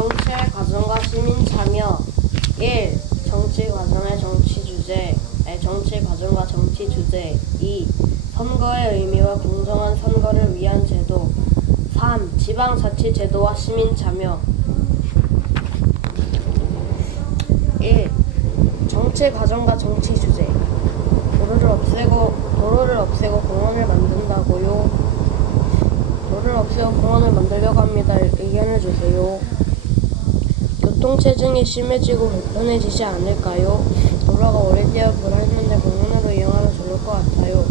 정치의 과정과 시민 참여 1. 정치 과정의 정치 주제 정치 과정과 정치 주제 2. 선거의 의미와 공정한 선거를 위한 제도 3. 지방자치 제도와 시민 참여 1. 정치 과정과 정치 주제 도로를 없애고 공원을 만든다고요? 도로를 없애고 공원을 만들려고 합니다. 의견을 주세요. 교통체증이 심해지고 불편해지지 않을까요? 도로가 오래 되어 불안했는데 공원으로 이용하면 좋을 것 같아요.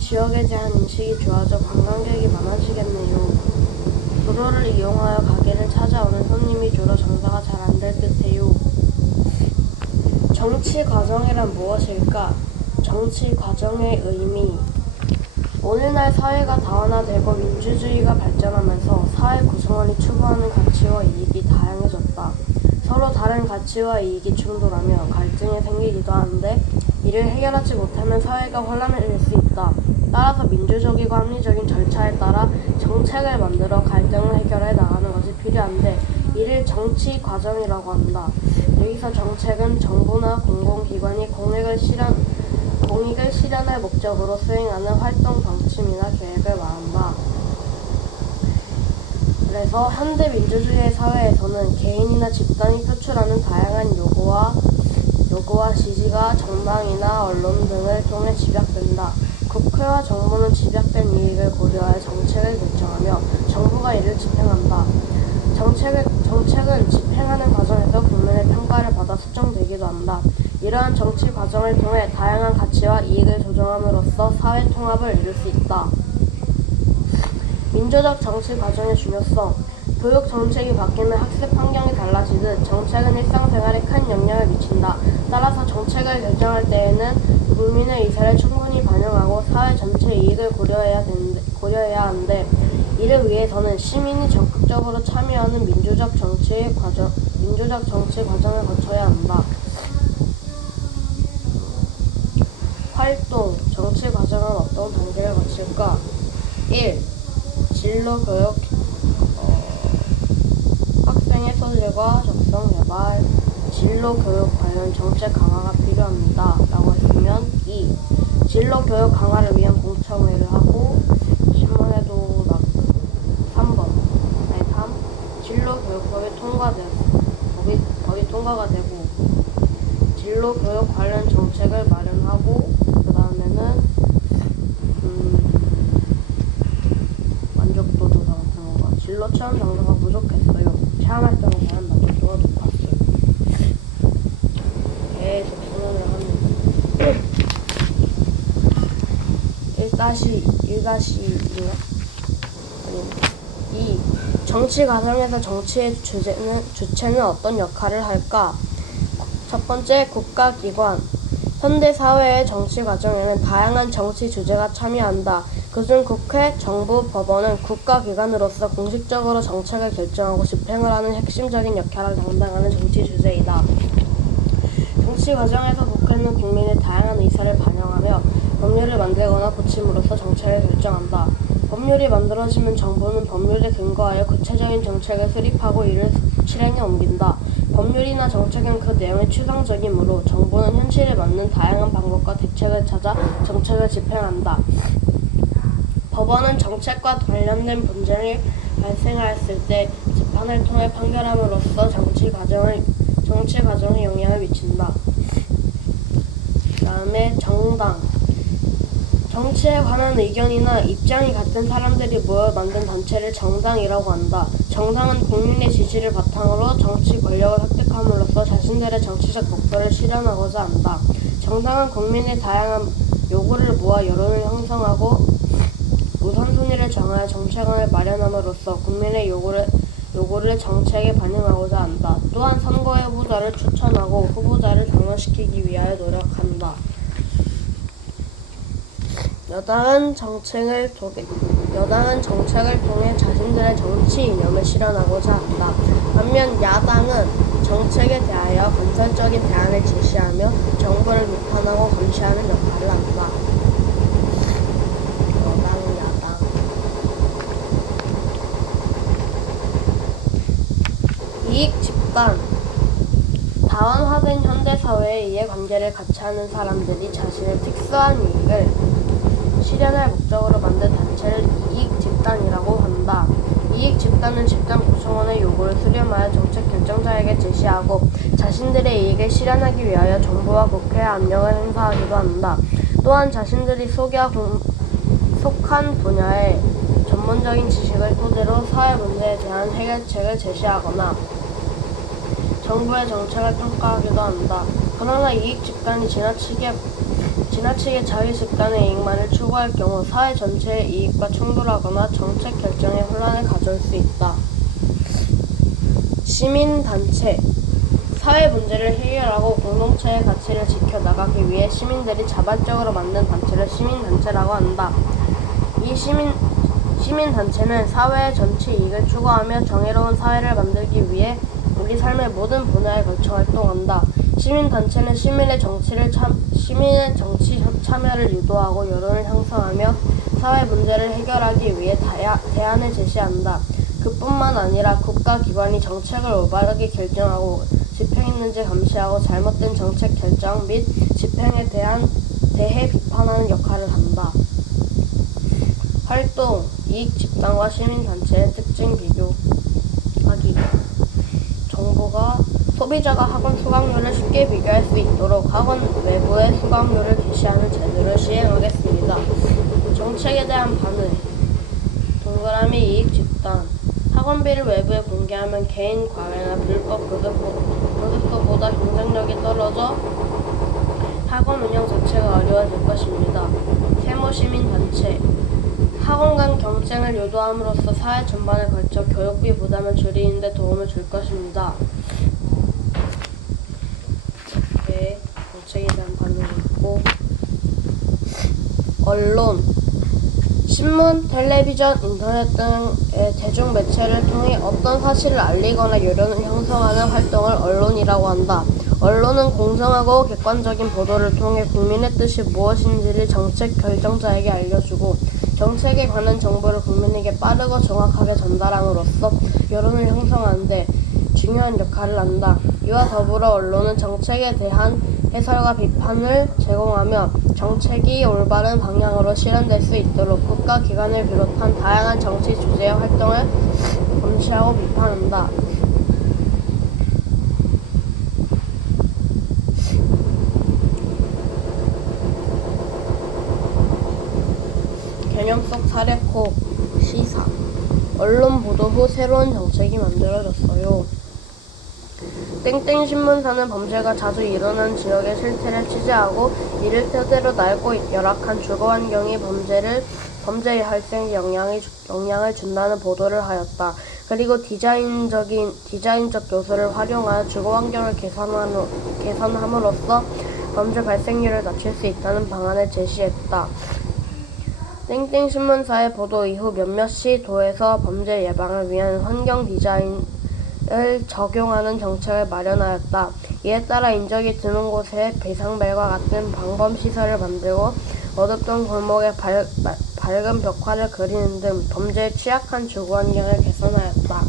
지역에 대한 인식이 좋아져 관광객이 많아지겠네요. 도로를 이용하여 가게를 찾아오는 손님이 줄어 장사가 잘 안 될 듯해요. 정치 과정이란 무엇일까? 정치 과정의 의미. 오늘날 사회가 다원화되고 민주주의가 발전하면서 사회 구성원이 추구하는 가치와 이익이 다양해졌다. 서로 다른 가치와 이익이 충돌하며 갈등이 생기기도 하는데 이를 해결하지 못하면 사회가 혼란해질 수 있다. 따라서 민주적이고 합리적인 절차에 따라 정책을 만들어 갈등을 해결해 나가는 것이 필요한데 이를 정치 과정이라고 한다. 여기서 정책은 정부나 공공기관이 공익을 실현할 목적으로 수행하는 활동 방침이나 계획을 말한다. 그래서 현대 민주주의 사회에서는 개인이나 집단이 표출하는 다양한 요구와 지지가 정당이나 언론 등을 통해 집약된다. 국회와 정부는 집약된 이익을 고려하여 정책을 결정하며 정부가 이를 집행한다. 정책은 집행하는 과정에서 국민의 평가를 받아 수정되기도 한다. 이러한 정치 과정을 통해 다양한 가치와 이익을 조정함으로써 사회 통합을 이룰 수 있다. 민주적 정치 과정의 중요성. 교육 정책이 바뀌면 학습 환경이 달라지듯 정책은 일상생활에 큰 영향을 미친다. 따라서 정책을 결정할 때에는 국민의 의사를 충분히 반영하고 사회 전체 이익을 고려해야 하는데 이를 위해서는 시민이 적극적으로 참여하는 민주적 정치 과정을 거쳐야 한다. 활동, 정치 과정은 어떤 단계를 거칠까? 1. 진로 교육, 학생의 소질과 적성 개발, 진로 교육 관련 정책 강화가 필요합니다. 라고 했으면 2. 진로 교육 강화를 위한 공청회를 하고 신문에도 3. 진로 교육법이 통과가 되고 진로 교육 관련 정책을 마련하고 그 다음에는 만족도 조사 같은 거. 진로 체험 장소가 부족했어요. 체험 활동에 대한 만족도가 높았어요. 계속 수능을 합니다. 1-1-2인가? 아니 2. 정치 과정에서 정치의 주체는 어떤 역할을 할까? 첫 번째, 국가기관. 현대 사회의 정치 과정에는 다양한 정치 주체가 참여한다. 그중 국회, 정부, 법원은 국가기관으로서 공식적으로 정책을 결정하고 집행을 하는 핵심적인 역할을 담당하는 정치 주체이다. 정치 과정에서 국회는 국민의 다양한 의사를 반영하며 법률을 만들거나 고침으로써 정책을 결정한다. 법률이 만들어지면 정부는 법률에 근거하여 구체적인 정책을 수립하고 이를 실행에 옮긴다. 법률이나 정책은 그 내용이 추상적이므로 정부는 현실에 맞는 다양한 방법과 대책을 찾아 정책을 집행한다. 법원은 정책과 관련된 분쟁이 발생하였을 때 재판을 통해 판결함으로써 정치 과정에 영향을 미친다. 그 다음에 정당. 정치에 관한 의견이나 입장이 같은 사람들이 모여 만든 단체를 정당이라고 한다. 정당은 국민의 지지를 바탕으로 정치 권력을 획득함으로써 자신들의 정치적 목표를 실현하고자 한다. 정당은 국민의 다양한 요구를 모아 여론을 형성하고 우선순위를 정하여 정책안을 마련함으로써 국민의 요구를 정책에 반영하고자 한다. 또한 선거에 후보자를 추천하고 후보자를 당선시키기 위하여 노력한다. 여당은 정책을 통해 자신들의 정치 이념을 실현하고자 한다. 반면 야당은 정책에 대하여 건설적인 대안을 제시하며 정부를 비판하고 감시하는 역할을 한다. 여당, 야당. 이익 집단. 다원화된 현대사회의 이해관계를 같이 하는 사람들이 자신의 특수한 이익을 실현할 목적으로 만든 단체를 이익 집단이라고 한다. 이익 집단은 집단 구성원의 요구를 수렴하여 정책 결정자에게 제시하고 자신들의 이익을 실현하기 위하여 정부와 국회에 압력을 행사하기도 한다. 또한 자신들이 속한 분야의 전문적인 지식을 토대로 사회 문제에 대한 해결책을 제시하거나 정부의 정책을 평가하기도 한다. 그러나 이익 집단이 지나치게 자기 집단의 이익만을 추구할 경우 사회 전체의 이익과 충돌하거나 정책 결정에 혼란을 가져올 수 있다. 시민단체. 사회 문제를 해결하고 공동체의 가치를 지켜나가기 위해 시민들이 자발적으로 만든 단체를 시민단체라고 한다. 이 시민단체는 사회의 전체 이익을 추구하며 정의로운 사회를 만들기 위해 우리 삶의 모든 분야에 걸쳐 활동한다. 시민단체는 시민의 정치 참여를 유도하고 여론을 형성하며 사회 문제를 해결하기 위해 대안을 제시한다. 그뿐만 아니라 국가기관이 정책을 올바르게 결정하고 집행했는지 감시하고 잘못된 정책 결정 및 집행에 대해 비판하는 역할을 한다. 활동, 이익 집단과 시민단체의 특징 비교하기. 정부가 소비자가 학원 수강료를 쉽게 비교할 수 있도록 학원 외부에 수강료를 게시하는 제도를 시행하겠습니다. 정책에 대한 반응. 동그라미 이익 집단. 학원비를 외부에 공개하면 개인 과외나 불법 교습소보다 경쟁력이 떨어져 학원 운영 자체가 어려워질 것입니다. 세모 시민단체. 학원 간 경쟁을 유도함으로써 사회 전반에 걸쳐 교육비 부담을 줄이는 데 도움을 줄 것입니다. 이렇게 정책에 대한 반응이 있고, 언론. 신문, 텔레비전, 인터넷 등의 대중매체를 통해 어떤 사실을 알리거나 여론을 형성하는 활동을 언론이라고 한다. 언론은 공정하고 객관적인 보도를 통해 국민의 뜻이 무엇인지를 정책 결정자에게 알려주고 정책에 관한 정보를 국민에게 빠르고 정확하게 전달함으로써 여론을 형성하는 데 중요한 역할을 한다. 이와 더불어 언론은 정책에 대한 해설과 비판을 제공하며 정책이 올바른 방향으로 실현될 수 있도록 국가기관을 비롯한 다양한 정치 주제의 활동을 감시하고 비판한다. 개념 속 사례코 시사. 언론 보도 후 새로운 정책이 만들어졌어요. 땡땡 신문사는 범죄가 자주 일어나는 지역의 실태를 취재하고 이를 토대로 넓고 열악한 주거 환경이 범죄의 발생에 영향을 준다는 보도를 하였다. 그리고 디자인적 요소를 활용하여 주거 환경을 개선함으로써 범죄 발생률을 낮출 수 있다는 방안을 제시했다. 땡땡 신문사의 보도 이후 몇몇 시도에서 범죄 예방을 위한 환경 디자인을 적용하는 정책을 마련하였다. 이에 따라 인적이 드문 곳에 배상벨과 같은 방범시설을 만들고 어둡던 골목에 밝은 벽화를 그리는 등 범죄에 취약한 주거환경을 개선하였다.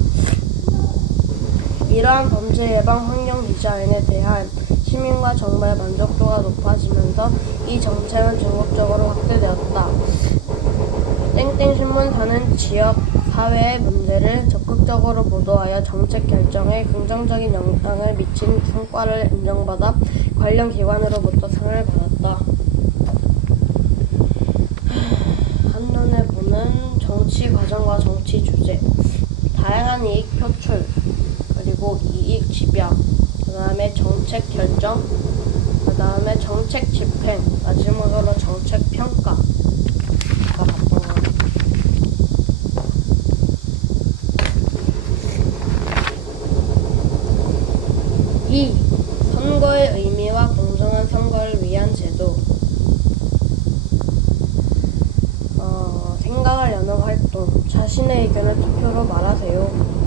이러한 범죄 예방 환경 디자인에 대한 시민과 정부의 만족도가 높아지면서 이 정책은 전국적으로 확대되었다. 땡땡 신문사는 지역 사회의 문제를 적극적으로 보도하여 정책 결정에 긍정적인 영향을 미친 성과를 인정받아 관련 기관으로부터 상을 받았다. 한눈에 보는 정치 과정과 정치 주제, 다양한 이익 표출, 그리고 이익 집약, 그 다음에 정책 결정, 그 다음에 정책 집행, 마지막으로 정책 평가. 2. 선거의 의미와 공정한 선거를 위한 제도. 생각을 여는 활동. 자신의 의견을 투표로 말하세요.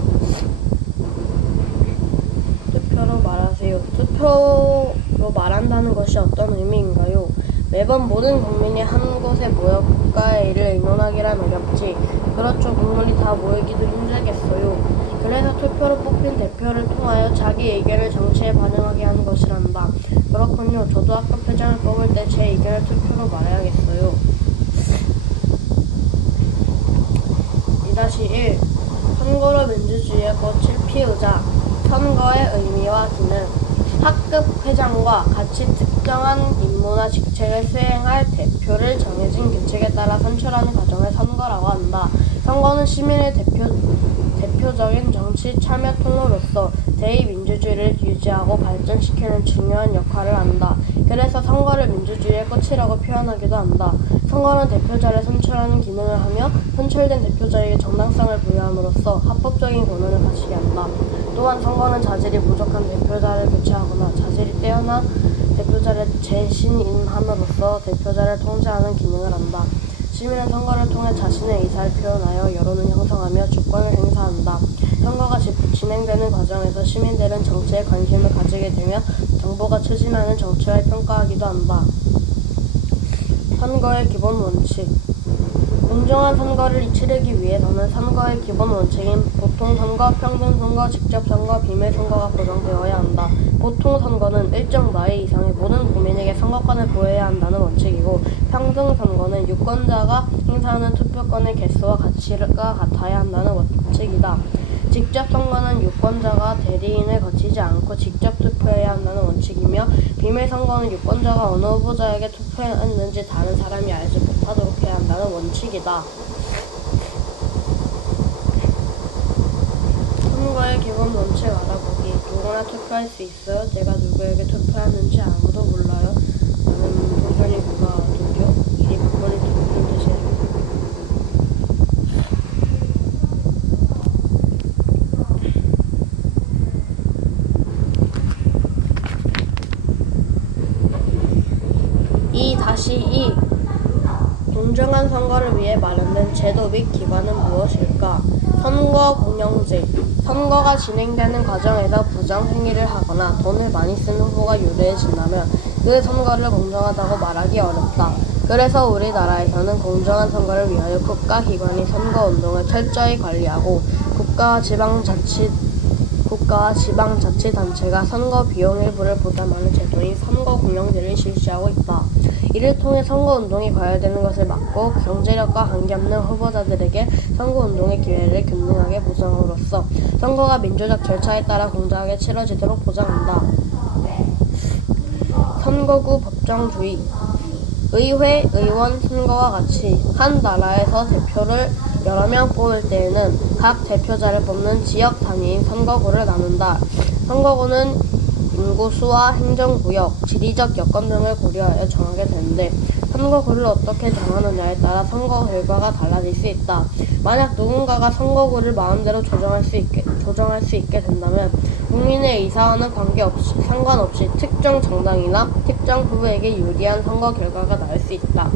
투표로 말한다는 것이 어떤 의미인가요? 매번 모든 국민이 한 곳에 모여 국가의 일을 의논하기란 어렵지. 그렇죠. 국민이 다 모이기도 힘들겠어요. 그래서 투표로 뽑힌 대표를 통하여 자기 의견을 정치에 반영하게 하는 것이란다. 그렇군요. 저도 학급 회장을 뽑을 때 제 의견을 투표로 말해야겠어요. 2-1 선거로 민주주의의 꽃을 피우자. 선거의 의미와 기능. 학급 회장과 같이 특정한 임무나 직책을 수행할 대표를 정해진 규칙에 따라 선출하는 과정을 선거라고 한다. 선거는 시민의 대표적인 정치 참여 통로로서 대의민주주의를 유지하고 발전시키는 중요한 역할을 한다. 그래서 선거를 민주주의의 꽃이라고 표현하기도 한다. 선거는 대표자를 선출하는 기능을 하며 선출된 대표자에게 정당성을 부여함으로써 합법적인 권한을 가지게 한다. 또한 선거는 자질이 부족한 대표자를 교체하거나 자질이 뛰어난 대표자를 재신임함으로써 대표자를 통제하는 기능을 한다. 시민은 선거를 통해 자신의 의사를 표현하여 여론을 형성하며 주권을 행사한다. 선거가 진행되는 과정에서 시민들은 정치에 관심을 가지게 되며 정부가 추진하는 정책을 평가하기도 한다. 선거의 기본 원칙. 공정한 선거를 치르기 위해서는 선거의 기본 원칙인 보통선거, 평등선거, 직접선거, 비밀선거가 보장되어야 한다. 보통선거는 일정 나이 이상의 모든 국민에게 선거권을 보여야 한다는 원칙이고, 평등선거는 유권자가 행사하는 투표권의 개수와 가치가 같아야 한다는 원칙이다. 직접선거는 유권자가 대리인을 거치지 않고 직접 투표해야 한다는 원칙이며, 비밀선거는 유권자가 어느 후보자에게 투표했는지 다른 사람이 알지 못하도록 해야 한다는 원칙이다. 선거의 기본 원칙 알아보기. 누구나 투표할 수 있어요. 제가 누구에게 투표하는지 아무도 몰라요. 나는 표현이 누가 누구요? 이리 바꿔리 무슨 뜻이에요? (2-2) 공정한 선거를 위해 마련된 제도 및 기관은 무엇일까? 선거 공영제. 선거가 진행되는 과정에서 부정행위를 하거나 돈을 많이 쓰는 후보가 유리해진다면 그 선거를 공정하다고 말하기 어렵다. 그래서 우리나라에서는 공정한 선거를 위하여 국가기관이 선거운동을 철저히 관리하고 국가와 지방자치단체가 선거 비용 일부를 부담하는 제도인 선거공영제를 실시하고 있다. 이를 통해 선거운동이 과열되는 것을 막고 경제력과 관계없는 후보자들에게 선거운동의 기회를 균등하게 보장함으로써 선거가 민주적 절차에 따라 공정하게 치러지도록 보장한다. 선거구 법정주의. 의회, 의원 선거와 같이 한 나라에서 대표를 여러 명 뽑을 때에는 각 대표자를 뽑는 지역 단위인 선거구를 나눈다. 선거구는 인구수와 행정구역, 지리적 여건 등을 고려하여 정하게 되는데, 선거구를 어떻게 정하느냐에 따라 선거 결과가 달라질 수 있다. 만약 누군가가 선거구를 마음대로 조정할 수 있게 된다면 국민의 의사와는 상관없이 특정 정당이나 특정 후보에게 유리한 선거 결과가 나올 수 있다.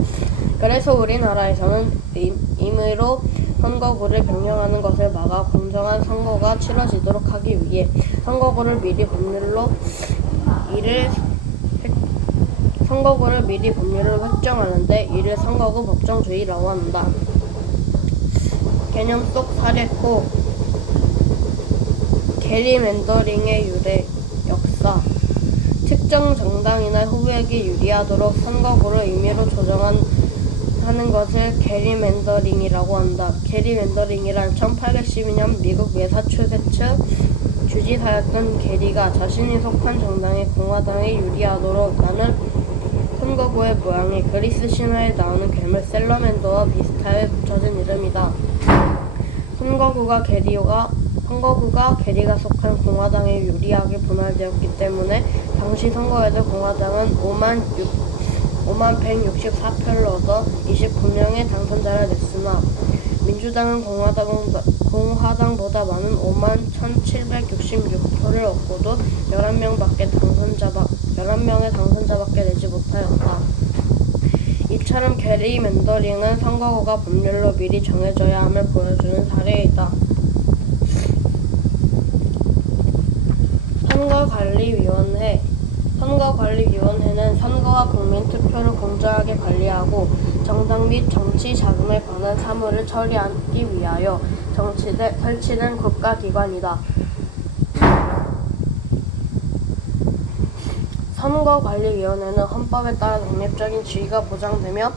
그래서 우리나라에서는 임의로 선거구를 변경하는 것을 막아 공정한 선거가 치러지도록 하기 위해 선거구를 미리 법률로 획정하는데 이를 선거구 법정주의라고 한다. 개념 속 사례코. 게리맨더링의 유래, 역사. 특정 정당이나 후보에게 유리하도록 선거구를 임의로 조정하는 것을 게리맨더링이라고 한다. 게리맨더링이란 1812년 미국 매사추세츠 주지사였던 게리가 자신이 속한 정당이 공화당에 유리하도록 나는 선거구의 모양이 그리스 신화에 나오는 괴물 셀러맨더와 비슷하게 붙여진 이름이다. 선거구가 게리가 속한 공화당에 유리하게 분할되었기 때문에 당시 선거에서 공화당은 5164표를 얻어 29명의 당선자를 냈으나 민주당은 공화당보다 많은 51,766표를 얻고도 11명의 당선자밖에 내지 못하였다. 이처럼 게리맨더링은 선거구가 법률로 미리 정해져야 함을 보여주는 사례이다. 선거관리위원회. 선거관리위원회는 선거와 국민투표를 공정하게 관리하고 정당 및 정치 자금에 관한 사무를 처리하기 위하여 설치된 국가기관이다. 선거관리위원회는 헌법에 따라 독립적인 지위가 보장되며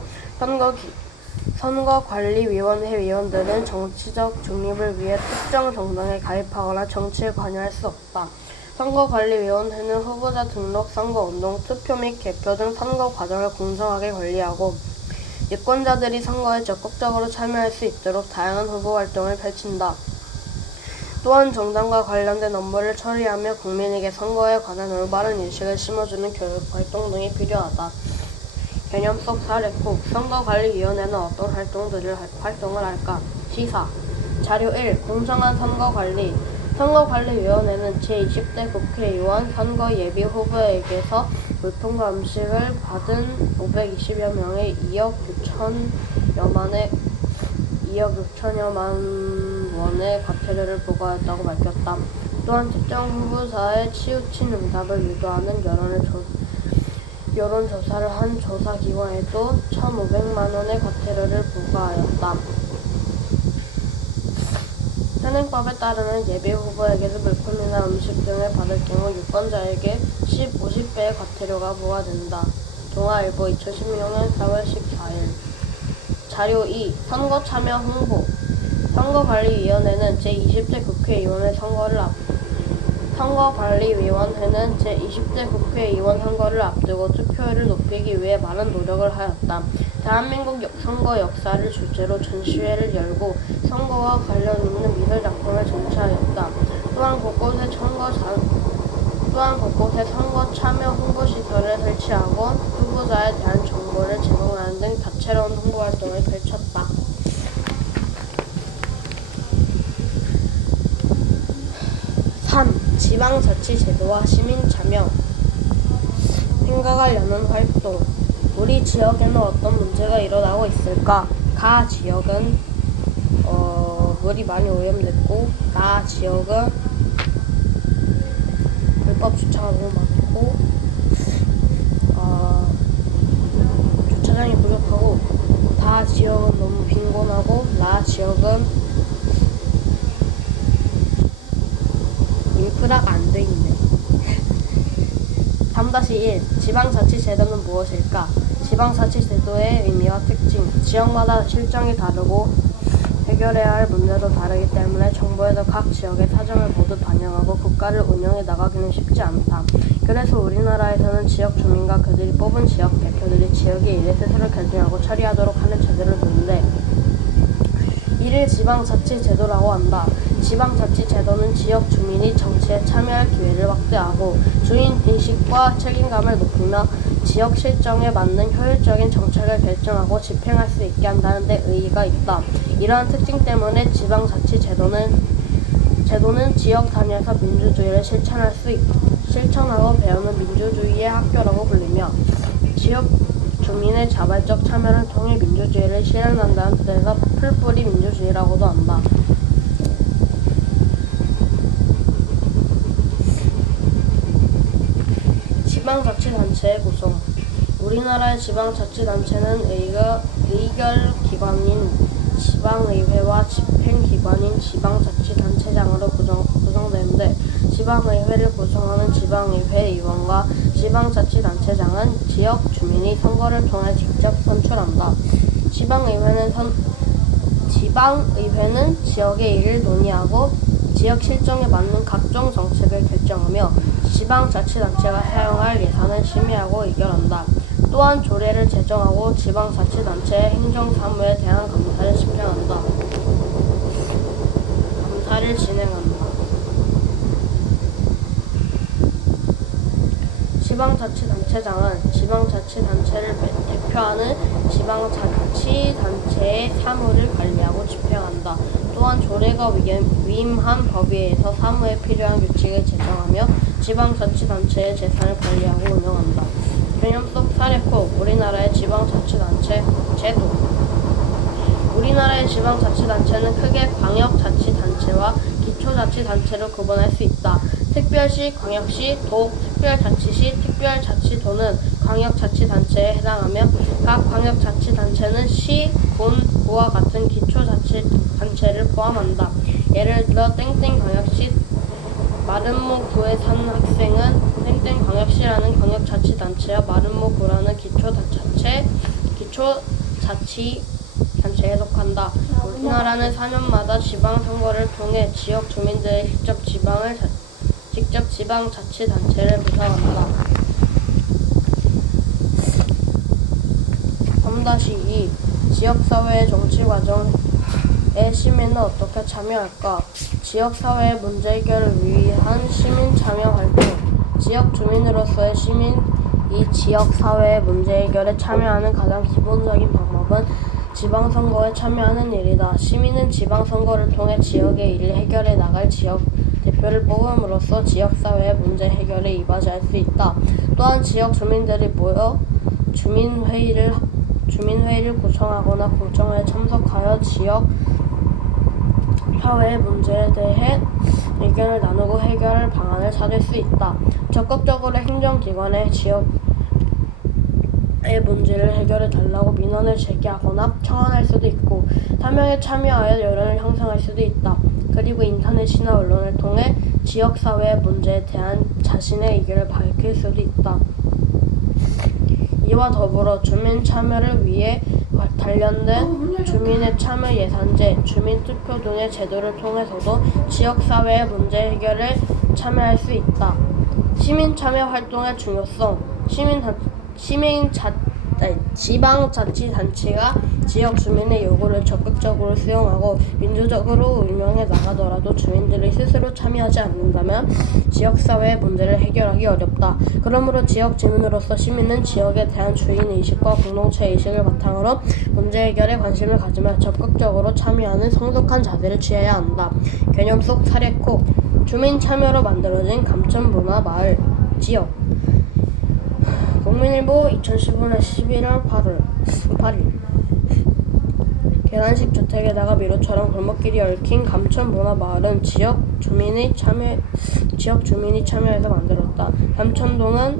선거관리위원회 위원들은 정치적 중립을 위해 특정 정당에 가입하거나 정치에 관여할 수 없다. 선거관리위원회는 후보자 등록, 선거운동, 투표 및 개표 등 선거 과정을 공정하게 관리하고 유권자들이 선거에 적극적으로 참여할 수 있도록 다양한 후보 활동을 펼친다. 또한 정당과 관련된 업무를 처리하며 국민에게 선거에 관한 올바른 인식을 심어주는 교육 활동 등이 필요하다. 개념 속 사례국 선거관리위원회는 어떤 활동을 할까? 시사 자료 1. 공정한 선거관리 선거관리위원회는 제20대 국회의원 선거 예비 후보에게서 물품과 음식을 받은 520여 명의 2억 6천여만 원의 과태료를 부과했다고 밝혔다. 또한 특정 후보자의 치우친 응답을 유도하는 여론조사를 한 조사기관에도 1,500만 원의 과태료를 부과하였다. 현행법에 따르면 예비 후보에게서 물품이나 음식 등을 받을 경우 유권자에게 50배의 과태료가 부과된다. 동아일보 2016년 4월 14일 자료 2. 선거 참여 홍보 선거관리위원회는 제20대 국회의원 선거를 앞두고 투표율을 높이기 위해 많은 노력을 하였다. 대한민국 선거 역사를 주제로 전시회를 열고 선거와 관련 있는 미술 작품을 전시하였다. 또한 곳곳에 선거 참여 홍보 시설을 설치하고 후보자에 대한 정보를 제공하는 등 다채로운 홍보 활동을 펼쳤다. 3. 지방자치제도와 시민참여 생각을 여는 활동 우리 지역에는 어떤 문제가 일어나고 있을까? 가 지역은 물이 많이 오염됐고 나 지역은 불법 주차가 너무 많고 주차장이 부족하고 다 지역은 너무 빈곤하고 나 지역은 인프라가 안 돼 있네. 3-1 지방자치제도는 무엇일까? 지방자치제도의 의미와 특징 지역마다 실정이 다르고 해결해야 할 문제도 다르기 때문에 정부에서 각 지역의 사정을 모두 반영하고 국가를 운영해 나가기는 쉽지 않다. 그래서 우리나라에서는 지역 주민과 그들이 뽑은 지역 대표들이 지역의 일을 스스로 결정하고 처리하도록 하는 제도를 두는데 이를 지방자치제도라고 한다. 지방자치제도는 지역 주민이 정치에 참여할 기회를 확대하고 주인인식과 책임감을 높이며 지역 실정에 맞는 효율적인 정책을 결정하고 집행할 수 있게 한다는 데 의의가 있다. 이러한 특징 때문에 지방자치제도는 지역 단위에서 민주주의를 실천하고 배우는 민주주의의 학교라고 불리며 지역 주민의 자발적 참여를 통해 민주주의를 실현한다는 뜻에서 풀뿌리 민주주의라고도 한다. 지방자치단체의 구성 우리나라의 지방자치단체는 의결기관인 지방의회와 집행기관인 지방자치단체장으로 구성되는데 지방의회를 구성하는 지방의회 의원과 지방자치단체장은 지역 주민이 선거를 통해 직접 선출한다. 지방의회는 지역의 일을 논의하고 지역 실정에 맞는 각종 정책을 결정하며 지방자치단체가 사용할 예산을 심의하고 의결한다. 또한 조례를 제정하고 지방자치단체의 행정사무에 대한 감사를 진행한다. 지방자치단체장은 지방자치단체를 대표하는 지방자치단체의 사무를 관리하고 집행한다. 또한 조례가 위임한 법위에서 사무에 필요한 규칙을 제정하며 지방자치단체의 재산을 관리하고 운영한다. 개념 속 사례코 우리나라의 지방자치단체 제도 우리나라의 지방자치단체는 크게 광역자치단체와 기초자치단체로 구분할 수 있다. 특별시, 광역시, 도, 특별자치시, 특별자치도는 광역자치단체에 해당하며 각 광역자치단체는 시, 군, 구와 같은 기초자치단체를 포함한다. 예를 들어 땡땡광역시 마름모구에 사는 학생은 땡땡광역시라는 광역자치단체와 마름모구라는 기초자치단체에 속한다. 우리나라는 4년마다 지방선거를 통해 지역 주민들이 직접 지방자치단체를 구성한다. 3-2 지역사회의 정치과정에 시민은 어떻게 참여할까? 지역사회의 문제 해결을 위한 시민참여활동. 지역 주민으로서의 시민이 지역사회의 문제 해결에 참여하는 가장 기본적인 방법은 지방선거에 참여하는 일이다. 시민은 지방선거를 통해 지역의 일을 해결해 나갈 지역 대표를 뽑음으로써 지역사회의 문제 해결에 이바지할 수 있다. 또한 지역 주민들이 모여 주민회의를 구성하거나 공청회에 참석하여 지역 사회의 문제에 대해 의견을 나누고 해결할 방안을 찾을 수 있다. 적극적으로 행정기관에 지역의 문제를 해결해 달라고 민원을 제기하거나 청원할 수도 있고, 사명에 참여하여 여론을 형성할 수도 있다. 그리고 인터넷이나 언론을 통해 지역사회의 문제에 대한 자신의 의견을 밝힐 수도 있다. 이와 더불어 주민 참여를 위해 단련된 주민의 참여 예산제, 주민투표 등의 제도를 통해서도 지역사회의 문제 해결에 참여할 수 있다. 시민 참여 활동의 중요성. 지방자치단체가 지역 주민의 요구를 적극적으로 수용하고 민주적으로 운영해 나가더라도 주민들이 스스로 참여하지 않는다면 지역사회의 문제를 해결하기 어렵다. 그러므로 지역 주민으로서 시민은 지역에 대한 주인의식과 공동체의식을 바탕으로 문제 해결에 관심을 가지며 적극적으로 참여하는 성숙한 자세를 취해야 한다. 개념 속 사례코. 주민 참여로 만들어진 감천문화마을 지역. 국민일보 2015년 11월 8일. 계단식 주택에다가 미로처럼 골목길이 얽힌 감천문화마을은 지역 주민이 참여해서 만들었다. 감천동은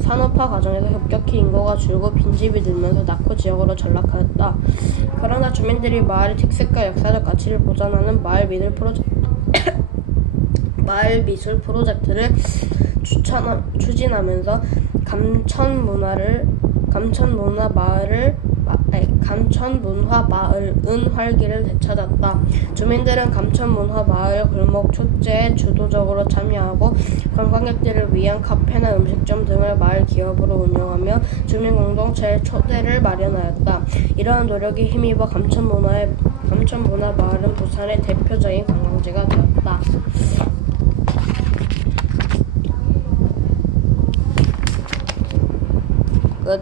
산업화 과정에서 급격히 인구가 줄고 빈집이 늘면서 낙후 지역으로 전락하였다. 그러나 주민들이 마을의 특색과 역사적 가치를 보존하는 마을 미술 프로젝트를 추진하면서 감천문화마을은 활기를 되찾았다. 주민들은 감천문화마을 골목 축제에 주도적으로 참여하고 관광객들을 위한 카페나 음식점 등을 마을 기업으로 운영하며 주민 공동체의 초대를 마련하였다. 이러한 노력이 힘입어 감천문화마을은 부산의 대표적인 관광지가 되었다. 끝.